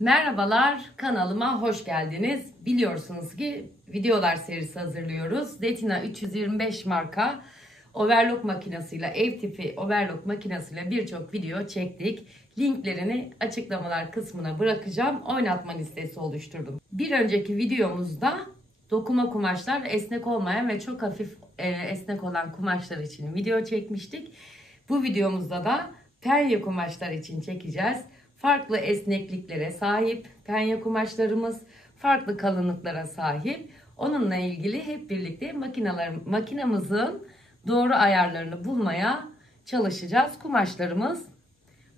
Merhabalar, kanalıma hoş geldiniz. Biliyorsunuz ki videolar serisi hazırlıyoruz. Detina 325 marka overlock makinesiyle, ev tipi overlock makinesiyle birçok video çektik. Linklerini açıklamalar kısmına bırakacağım. Oynatma listesi oluşturdum. Bir önceki videomuzda dokuma kumaşlar, esnek olmayan ve çok hafif esnek olan kumaşlar için video çekmiştik. Bu videomuzda da penye kumaşlar için çekeceğiz. Farklı esnekliklere sahip penye kumaşlarımız, farklı kalınlıklara sahip. Onunla ilgili hep birlikte makinamızın doğru ayarlarını bulmaya çalışacağız. Kumaşlarımız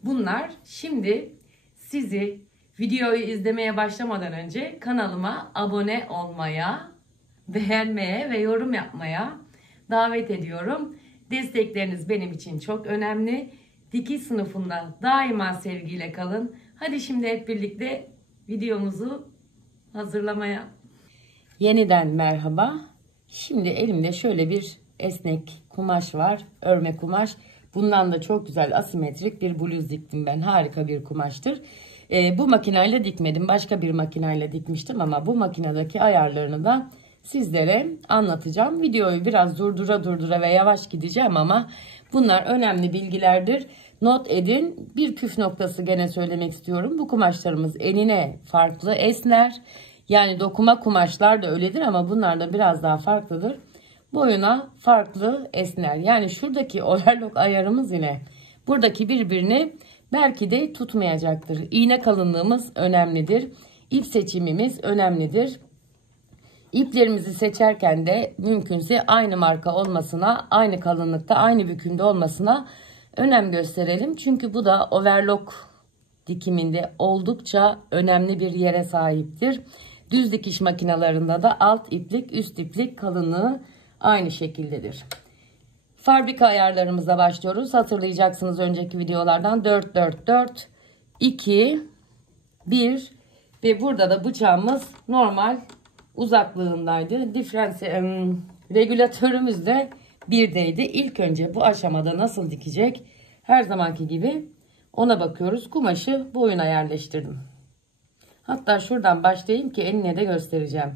bunlar. Şimdi sizi videoyu izlemeye başlamadan önce kanalıma abone olmaya, beğenmeye ve yorum yapmaya davet ediyorum. Destekleriniz benim için çok önemli. Dikiş sınıfında daima sevgiyle kalın. Hadi şimdi hep birlikte videomuzu hazırlamaya. Yeniden merhaba. Şimdi elimde şöyle bir esnek kumaş var. Örme kumaş. Bundan da çok güzel asimetrik bir bluz diktim ben. Harika bir kumaştır. Bu makineyle dikmedim. Başka bir makineyle dikmiştim ama bu makinedeki ayarlarını da sizlere anlatacağım. Videoyu biraz durdura ve yavaş gideceğim ama bunlar önemli bilgilerdir. Not edin. Bir püf noktası gene söylemek istiyorum. Bu kumaşlarımız enine farklı esner. Yani dokuma kumaşlar da öyledir ama bunlar da biraz daha farklıdır. Boyuna farklı esner. Yani şuradaki overlock ayarımız ile buradaki birbirini belki de tutmayacaktır. İğne kalınlığımız önemlidir. İp seçimimiz önemlidir. İplerimizi seçerken de mümkünse aynı marka olmasına, aynı kalınlıkta, aynı bükümde olmasına önem gösterelim. Çünkü bu da overlock dikiminde oldukça önemli bir yere sahiptir. Düz dikiş makinalarında da alt iplik, üst iplik kalınlığı aynı şekildedir. Fabrika ayarlarımıza başlıyoruz. Hatırlayacaksınız önceki videolardan 4 4 4 2 1 ve burada da bıçağımız normal uzaklığındaydı. Regülatörümüz de 1'deydi. İlk önce bu aşamada nasıl dikecek? Her zamanki gibi ona bakıyoruz. Kumaşı boyuna yerleştirdim. Hatta şuradan başlayayım ki eline de göstereceğim.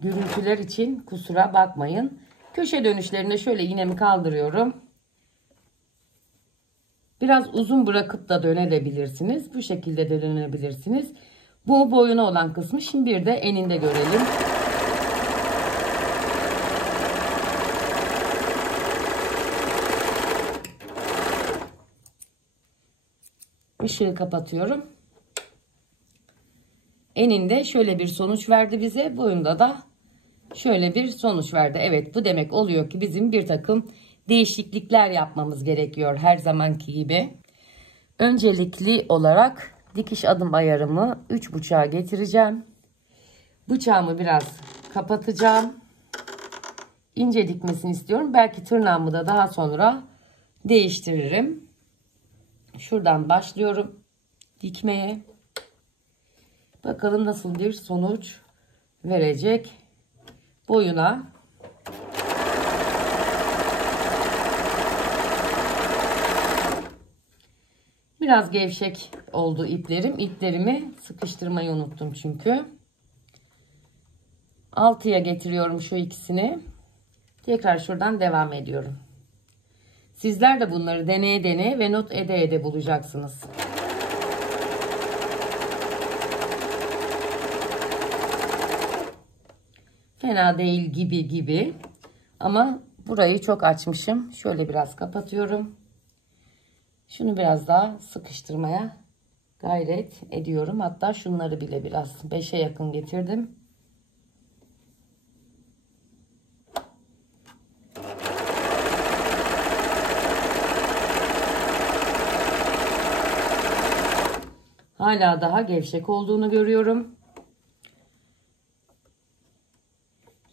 Gürültüler için kusura bakmayın. Köşe dönüşlerine şöyle iğnemi kaldırıyorum. Biraz uzun bırakıp da dönebilirsiniz. Bu şekilde de dönebilirsiniz. Bu boyuna olan kısmı. Şimdi bir de eninde görelim. Işığı kapatıyorum. Eninde şöyle bir sonuç verdi bize. Boyunda da şöyle bir sonuç verdi. Evet, bu demek oluyor ki bizim bir takım değişiklikler yapmamız gerekiyor her zamanki gibi. Öncelikli olarak dikiş adım ayarımı 3,5'a getireceğim. Bıçağımı biraz kapatacağım. İnce dikmesini istiyorum. Belki tırnağımı da daha sonra değiştiririm. Şuradan başlıyorum dikmeye. Bakalım nasıl bir sonuç verecek. Boyuna biraz gevşek oldu iplerim. İplerimi sıkıştırmayı unuttum çünkü. 6'ya getiriyorum şu ikisini. Tekrar şuradan devam ediyorum. Sizler de bunları deneye ve not ede bulacaksınız. Fena değil gibi ama burayı çok açmışım. Şöyle biraz kapatıyorum. Şunu biraz daha sıkıştırmaya gayret ediyorum. Hatta şunları bile biraz 5'e yakın getirdim. Hala daha gevşek olduğunu görüyorum.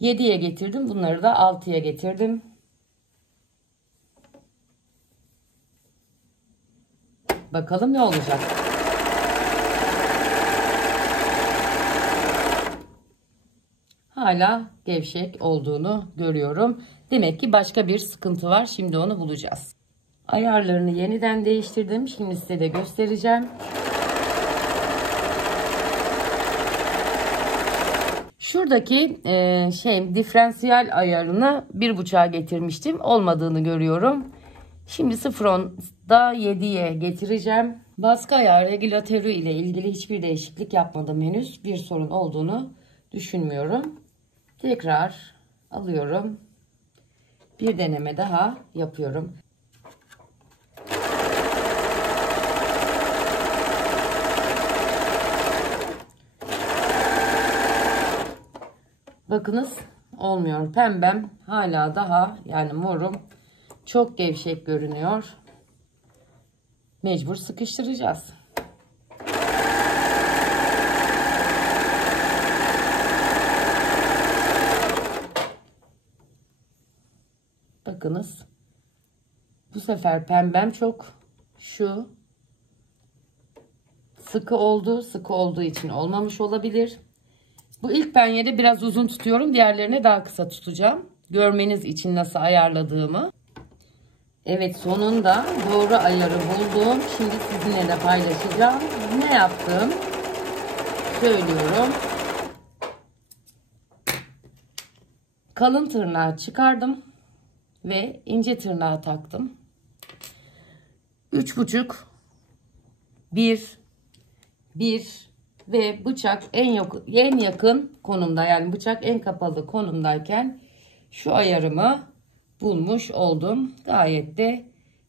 7'ye getirdim. Bunları da 6'ya getirdim. Bakalım ne olacak. hala gevşek olduğunu görüyorum. Demek ki başka bir sıkıntı var. Şimdi onu bulacağız. Ayarlarını yeniden değiştirdim. Şimdi size de göstereceğim. Şuradaki diferansiyel ayarını 1.5'a getirmiştim. Olmadığını görüyorum. Şimdi 0.10'da 7'ye getireceğim. Baskı ayarı regülatörü ile ilgili hiçbir değişiklik yapmadım henüz. Bir sorun olduğunu düşünmüyorum. Tekrar alıyorum. Bir deneme daha yapıyorum. Bakınız olmuyor. Pembem hala daha, yani morum çok gevşek görünüyor. Mecbur sıkıştıracağız. Bakınız. Bu sefer pembem çok sıkı oldu. Sıkı olduğu için olmamış olabilir. Bu ilk penyede biraz uzun tutuyorum. Diğerlerine daha kısa tutacağım. Görmeniz için nasıl ayarladığımı. Evet, sonunda doğru ayarı buldum. Şimdi sizinle de paylaşacağım. Ne yaptım? Söylüyorum. Kalın tırnağı çıkardım. Ve ince tırnağı taktım. 3,5 1 ve bıçak en yakın konumda, yani bıçak en kapalı konumdayken şu ayarımı bulmuş oldum. Gayet de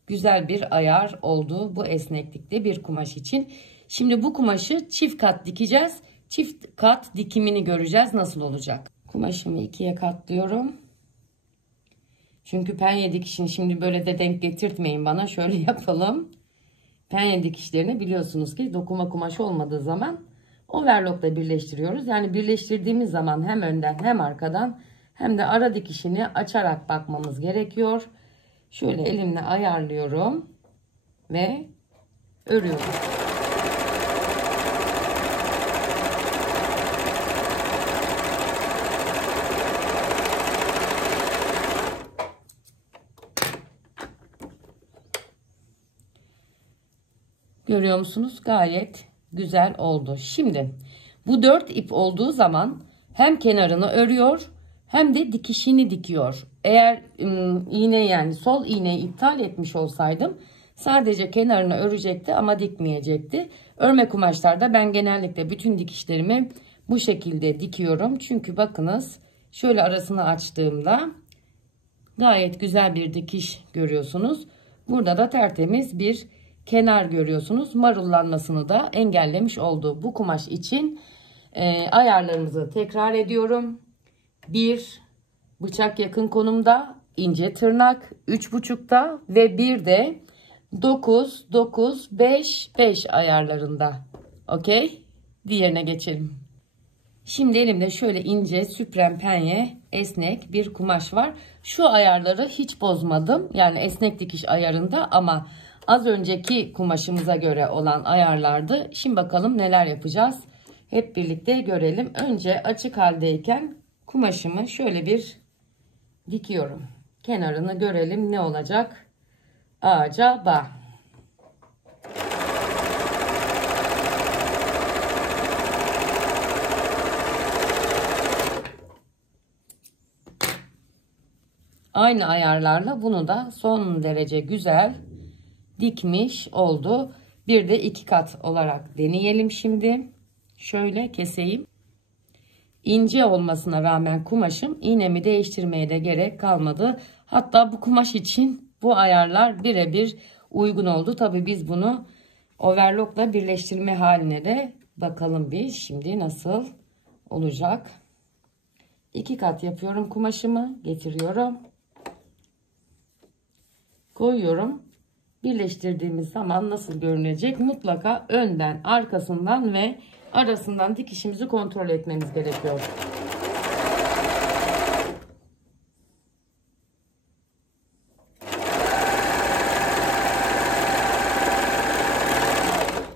güzel bir ayar oldu bu esneklikte bir kumaş için. Şimdi bu kumaşı çift kat dikeceğiz. Çift kat dikimini göreceğiz, nasıl olacak. Kumaşımı ikiye katlıyorum. Çünkü penye dikişini şimdi böyle de denk getirtmeyin bana. Şöyle yapalım. Penye dikişlerini biliyorsunuz ki dokuma kumaşı olmadığı zaman overlockla birleştiriyoruz. Yani birleştirdiğimiz zaman hem önden hem arkadan hem de ara dikişini açarak bakmamız gerekiyor. Şöyle elimle ayarlıyorum ve örüyorum. Görüyor musunuz? Gayet güzel oldu. Şimdi bu 4 ip olduğu zaman hem kenarını örüyor hem de dikişini dikiyor. Eğer iğne, yani sol iğneyi iptal etmiş olsaydım sadece kenarını örecekti ama dikmeyecekti. Örme kumaşlarda ben genellikle bütün dikişlerimi bu şekilde dikiyorum. Çünkü bakınız şöyle arasını açtığımda gayet güzel bir dikiş görüyorsunuz. Burada da tertemiz bir kenar görüyorsunuz. Marullanmasını da engellemiş oldu. Bu kumaş için ayarlarımızı tekrar ediyorum. 1 bıçak yakın konumda, ince tırnak 3,5'ta ve bir de 9 9 5 5 ayarlarında. Okey. Diğerine geçelim. Şimdi elimde şöyle ince süprem penye esnek bir kumaş var. Şu ayarları hiç bozmadım. Yani esnek dikiş ayarında, ama az önceki kumaşımıza göre olan ayarlardı. Şimdi bakalım neler yapacağız. Hep birlikte görelim. Önce açık haldeyken kumaşımı şöyle bir dikiyorum. Kenarını görelim ne olacak acaba. Aynı ayarlarla bunu da son derece güzel dikmiş oldu. Bir de 2 kat olarak deneyelim şimdi. Şöyle keseyim. İnce olmasına rağmen kumaşım, iğnemi değiştirmeye de gerek kalmadı. Hatta bu kumaş için bu ayarlar birebir uygun oldu. Tabii biz bunu overlockla birleştirme haline de bakalım bir şimdi nasıl olacak. 2 kat yapıyorum kumaşımı, getiriyorum, koyuyorum. Birleştirdiğimiz zaman nasıl görünecek? Mutlaka önden, arkasından ve arasından dikişimizi kontrol etmemiz gerekiyor.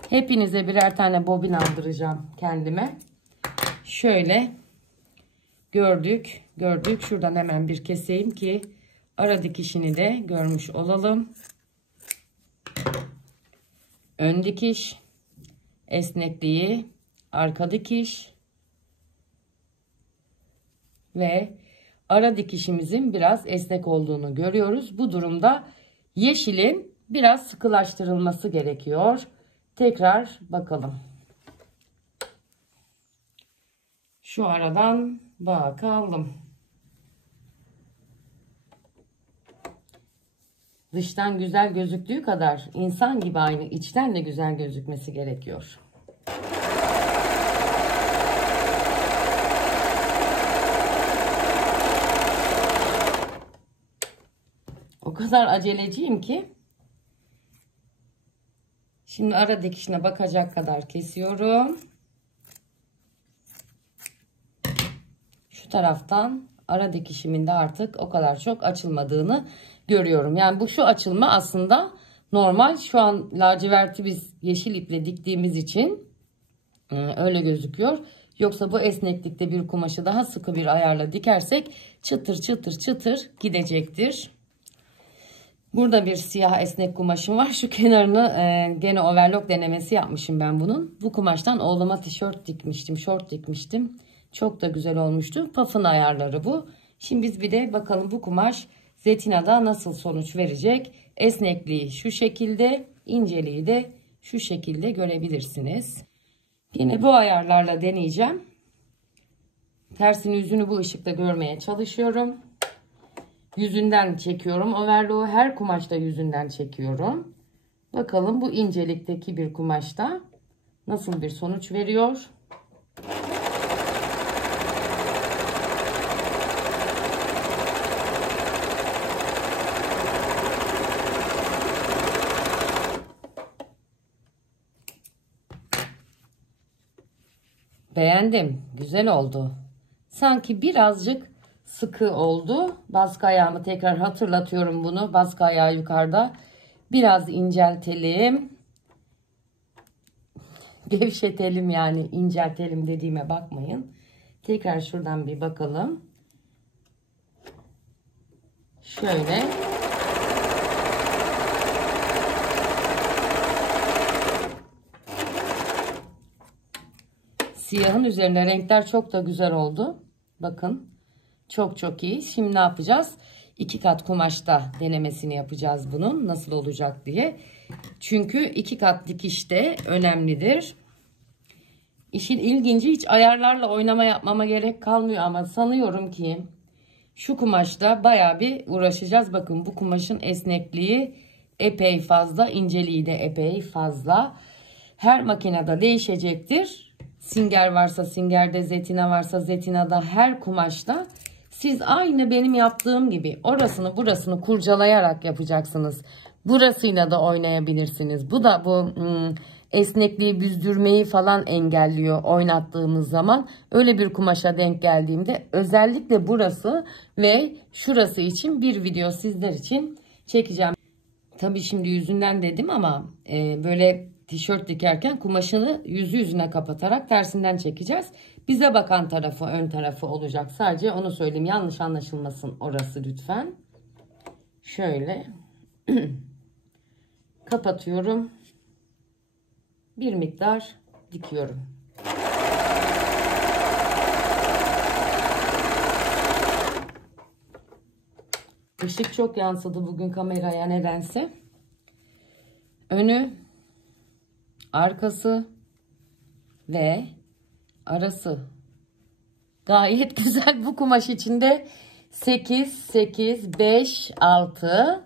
Hepinize birer tane bobin aldıracağım kendime. Şöyle gördük. Şuradan hemen bir keseyim ki ara dikişini de görmüş olalım. Ön dikiş, esnekliği, arka dikiş ve ara dikişimizin biraz esnek olduğunu görüyoruz. Bu durumda yeşilin biraz sıkılaştırılması gerekiyor. Tekrar bakalım. Şu aradan bakalım. Dıştan güzel gözüktüğü kadar insan gibi aynı içten de güzel gözükmesi gerekiyor. O kadar aceleciyim ki şimdi ara dikişine bakacak kadar kesiyorum. Şu taraftan ara dikişimin de artık o kadar çok açılmadığını görüyorum. Yani bu şu açılma aslında normal. Şu an laciverti biz yeşil iple diktiğimiz için öyle gözüküyor. Yoksa bu esneklikte bir kumaşı daha sıkı bir ayarla dikersek çıtır çıtır çıtır gidecektir. Burada bir siyah esnek kumaşım var. Şu kenarını gene overlock denemesi yapmışım ben bunun. Bu kumaştan oğluma tişört dikmiştim, şort dikmiştim. Çok da güzel olmuştu. Pafın ayarları bu. Şimdi biz bir de bakalım bu kumaş Zetina'da nasıl sonuç verecek. Esnekliği şu şekilde, inceliği de şu şekilde görebilirsiniz. Yine bu ayarlarla deneyeceğim. Tersini yüzünü bu ışıkta görmeye çalışıyorum. Yüzünden çekiyorum. Overlock'u her kumaşta yüzünden çekiyorum. Bakalım bu incelikteki bir kumaşta nasıl bir sonuç veriyor. Beğendim. Güzel oldu. Sanki birazcık sıkı oldu. Baskı ayağımı tekrar hatırlatıyorum bunu. Baskı ayağı yukarıda. Biraz inceltelim. Gevşetelim yani. İnceltelim dediğime bakmayın. Tekrar şuradan bir bakalım. Şöyle. Siyahın üzerinde renkler çok da güzel oldu. Bakın. Çok iyi. Şimdi ne yapacağız? 2 kat kumaşta denemesini yapacağız bunun. Nasıl olacak diye. Çünkü 2 kat dikiş de önemlidir. İşin ilginci hiç ayarlarla oynama yapmama gerek kalmıyor ama sanıyorum ki şu kumaşta baya bir uğraşacağız. Bakın bu kumaşın esnekliği epey fazla, inceliği de epey fazla. Her makinede değişecektir. Singer varsa singerde, zetina varsa zetinada, her kumaşta siz aynı benim yaptığım gibi orasını burasını kurcalayarak yapacaksınız. Burasıyla da oynayabilirsiniz. Bu da bu esnekliği, büzdürmeyi falan engelliyor oynattığımız zaman. Öyle bir kumaşa denk geldiğimde özellikle burası ve şurası için bir video sizler için çekeceğim. Tabii şimdi yüzünden dedim ama böyle tişört dikerken kumaşını yüzüne kapatarak tersinden çekeceğiz. Bize bakan tarafı ön tarafı olacak. Sadece onu söyleyeyim. Yanlış anlaşılmasın orası lütfen. Şöyle kapatıyorum. Bir miktar dikiyorum. Işık çok yansıdı bugün kameraya nedense. Önü, arkası ve arası gayet güzel. Bu kumaş içinde 8 8 5 6,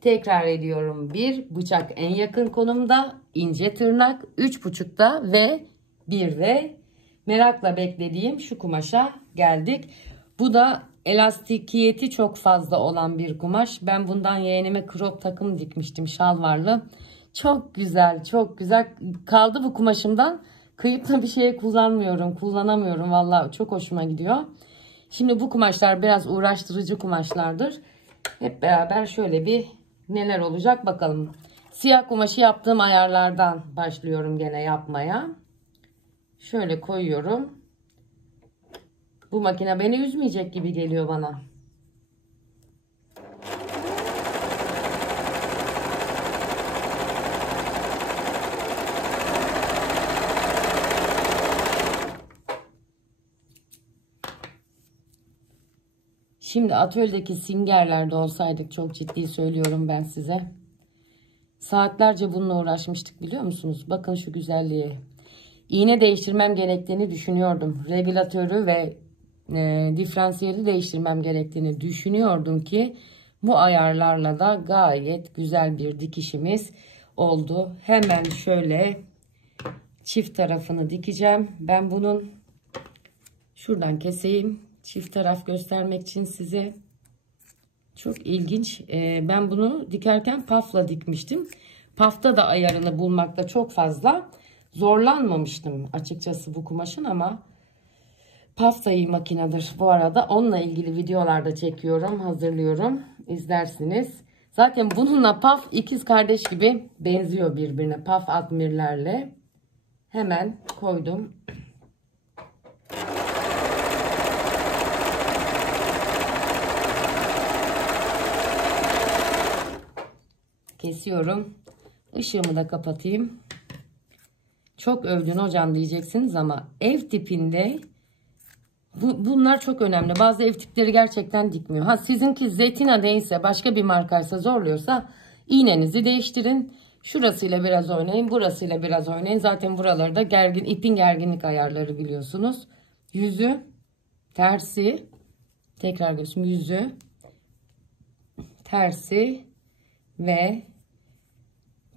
tekrar ediyorum, bir bıçak en yakın konumda, ince tırnak 3,5'da ve bir de merakla beklediğim şu kumaşa geldik. Bu da elastikiyeti çok fazla olan bir kumaş. Ben bundan yeğenime crop takım dikmiştim, şalvarlı. Çok güzel, çok güzel kaldı bu kumaşımdan. Kıyıp da bir şeye kullanamıyorum. Vallahi çok hoşuma gidiyor. Şimdi bu kumaşlar biraz uğraştırıcı kumaşlardır. Hep beraber şöyle bir neler olacak bakalım. Siyah kumaşı yaptığım ayarlardan başlıyorum gene yapmaya. Şöyle koyuyorum. Bu makine beni üzmeyecek gibi geliyor bana. Şimdi atölyedeki singerlerde olsaydık, çok ciddi söylüyorum ben size, saatlerce bununla uğraşmıştık biliyor musunuz? Bakın şu güzelliğe. İğne değiştirmem gerektiğini düşünüyordum. Regülatörü ve diferansiyeli değiştirmem gerektiğini düşünüyordum ki bu ayarlarla da gayet güzel bir dikişimiz oldu. Hemen şöyle çift tarafını dikeceğim. Ben bunun şuradan keseyim. Çift taraf göstermek için size. Çok ilginç. Ben bunu dikerken pafla dikmiştim. Pafta da ayarını bulmakta çok fazla zorlanmamıştım açıkçası bu kumaşın, ama paf da iyi makinedir. Bu arada onunla ilgili videolarda çekiyorum, hazırlıyorum. İzlersiniz. Zaten bununla paf ikiz kardeş gibi benziyor birbirine. Paf admirlerle. Hemen koydum. Kesiyorum. Işığımı da kapatayım. Çok övdün hocam diyeceksiniz ama ev tipinde bunlar çok önemli. Bazı ev tipleri gerçekten dikmiyor. Ha, sizinki Zetina değilse, başka bir markaysa, zorluyorsa iğnenizi değiştirin. Şurasıyla biraz oynayın, burasıyla biraz oynayın. Zaten buraları da ipin gerginlik ayarları biliyorsunuz. Yüzü, tersi, tekrar göstereyim, yüzü, tersi ve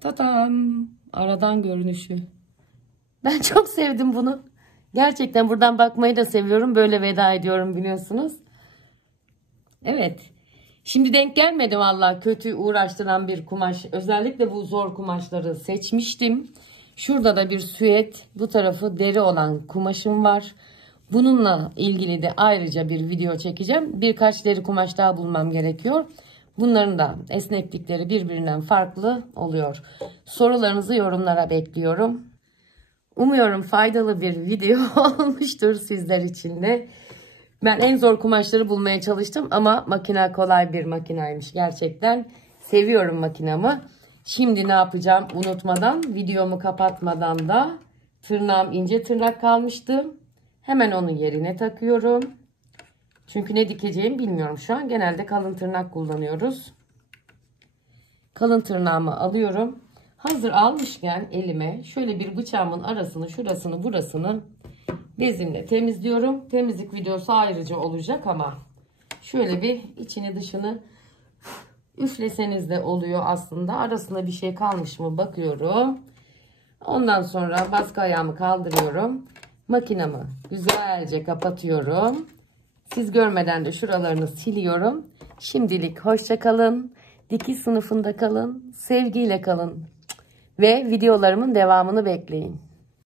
tatam, aradan görünüşü. Ben çok sevdim bunu. Gerçekten buradan bakmayı da seviyorum. Böyle veda ediyorum biliyorsunuz. Evet. Şimdi denk gelmedi vallahi kötü uğraştıran bir kumaş. Özellikle bu zor kumaşları seçmiştim. Şurada da bir süet, bu tarafı deri olan kumaşım var. Bununla ilgili de ayrıca bir video çekeceğim. Birkaç deri kumaş daha bulmam gerekiyor. Bunların da esneklikleri birbirinden farklı oluyor. Sorularınızı yorumlara bekliyorum. Umuyorum faydalı bir video olmuştur sizler için de. Ben en zor kumaşları bulmaya çalıştım ama makine kolay bir makinaymış. Gerçekten seviyorum makinamı. Şimdi ne yapacağım unutmadan, videomu kapatmadan da, tırnağım ince tırnak kalmıştı. Hemen onu yerine takıyorum. Çünkü ne dikeceğimi bilmiyorum şu an. Genelde kalın tırnak kullanıyoruz. Kalın tırnağımı alıyorum. Hazır almışken elime şöyle bir bıçağımın arasını, şurasını, burasını bezimle temizliyorum. Temizlik videosu ayrıca olacak ama şöyle bir içini dışını üfleseniz de oluyor aslında. Arasında bir şey kalmış mı bakıyorum. Ondan sonra baskı ayağımı kaldırıyorum. Makinamı güzelce kapatıyorum. Siz görmeden de şuralarını siliyorum. Şimdilik hoşça kalın. Dikiş sınıfında kalın. Sevgiyle kalın. Ve videolarımın devamını bekleyin.